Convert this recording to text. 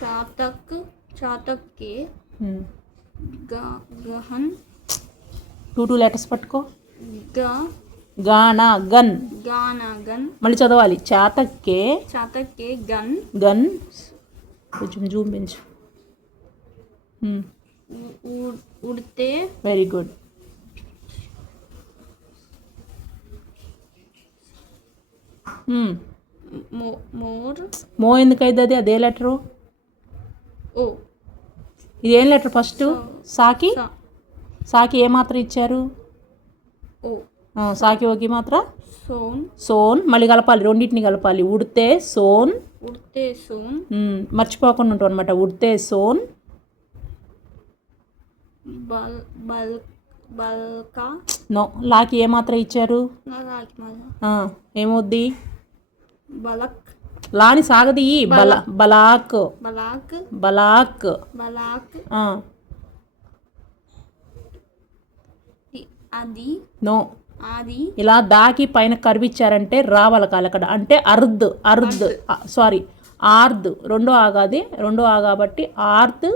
चातक चातक के गहन 2 letters పట్టుకో. ग గానా గన్. गाना गन మళ్ళీ చదవాలి. చాతక్ కే गन గన్. కొంచెం జూమ్ పెంచు. उड़ते వెరీ గుడ్. मोर మో ఎందుకు అవుతుంది? అదే లెటరు. ओ ఇదేం లెటర్ ఫస్ట్? సాకి. सा సాకి ఏ మాత్ర ఇచ్చారు? ओ సాకి ఓకి మాత్ర सोन సోన్. మళ్ళీ కలపాలి, రెండింటిని కలపాలి. ఉడితే సోన్. उड़ते सोन మర్చిపోకుండా ఉంటాం అనమాట. ఉడితే సోన్. बल बल बल का నో. లాకి ఏ మాత్ర ఇచ్చారు? ఏమవుద్ది? बलक లాని సాగది. బల బలాక్ बलाक బలాక్. बलाक आदि నో. आदि ఇలా దాకి పైన కరివిచ్చారంటే రావలకాలి అక్కడ. అంటే అర్ద్ అర్ద్ సారీ ఆర్ద్. రెండో ఆగాది, రెండో ఆగాబట్టి ఆర్ద్.